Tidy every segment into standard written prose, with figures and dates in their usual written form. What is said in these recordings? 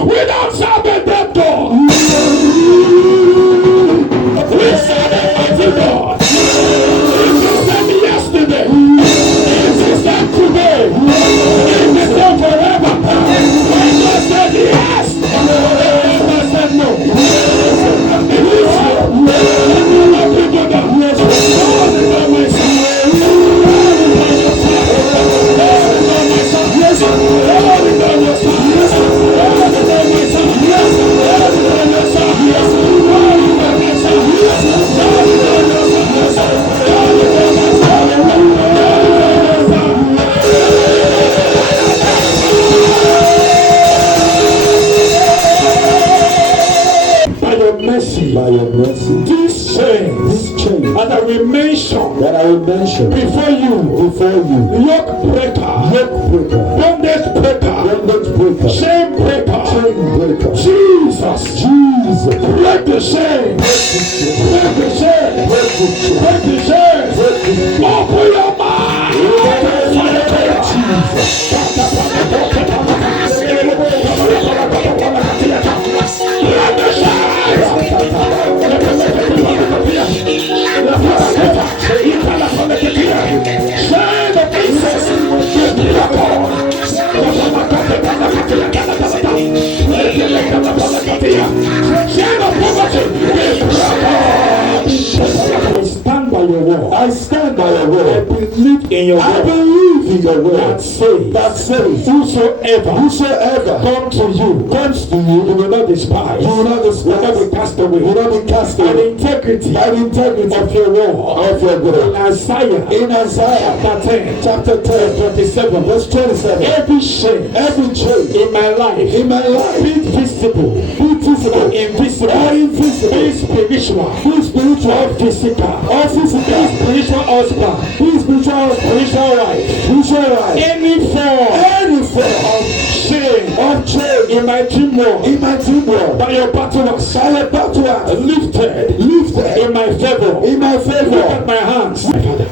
We don't serve a dead God. We serve a mighty God. It's the same yesterday. It's the same today. It's the same forever. When God said yes, God said no. By your mercy, these chains that I will mention before you, yoke breaker, bondage breaker, chain breaker, Jesus, break the chain, break the chain, break the chain, open your mind, I stand by your word. I believe in your word. That says, whosoever comes to you, you will not despise. You will not be cast away. And integrity of your word. In Isaiah chapter 10, 27, verse 27. Every chain in my life, be visible, invisible, be spiritual, or physical, spiritual husband, spiritual wife, any form of chain in my dream world, by your battle axe, lifted in my favor. Look at my hands, my Father.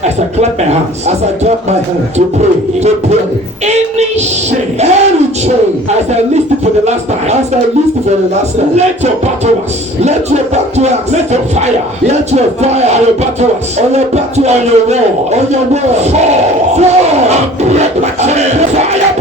As I clap my hands, to pray, any chain, as I listed for the last time, let your battle axe, let your fire, on your battle axe, on your wall, fall, and break my chain, fire,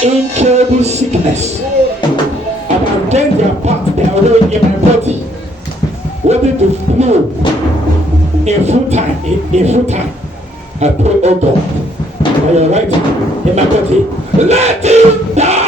incurable sickness about then their part they are already in my body, waiting to flow in full time. I pray, oh God, by your right in my body, let him die.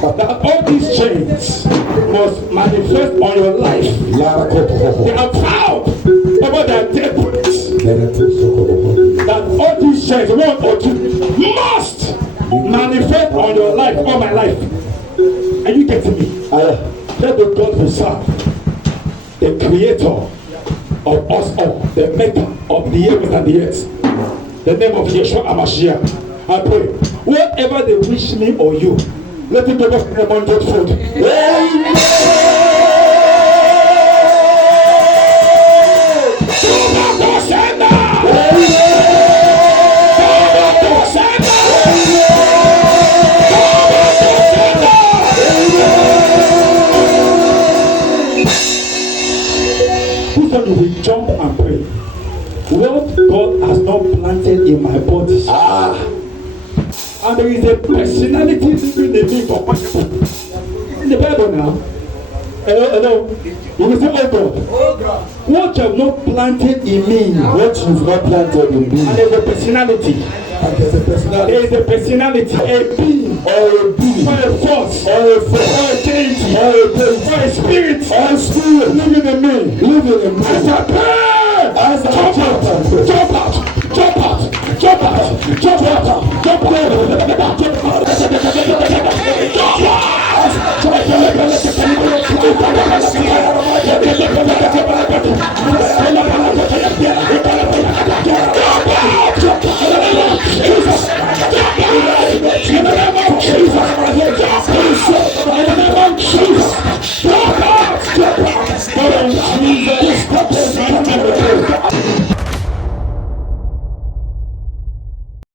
that all these chains must manifest on your life. They are proud over their dead bodies. That all these chains, one or two, must manifest on your life, on my life. Are you getting me? Let the God we serve, the creator of us all, the maker of the heavens and the earth, the name of Yeshua HaMashiach, I pray, whatever they wish me or you, let it go back in the mountain food. Amen. We jump and pray. What God has not planted in my body. And there is a personality living in me for people. In the Bible now. Hello. You will say, oh God. What you have not planted in me. What you've not planted in me. And there's a personality. There is a personality, a being, or a force, or a deity, or a spirit, living in me. As I pray, jump out.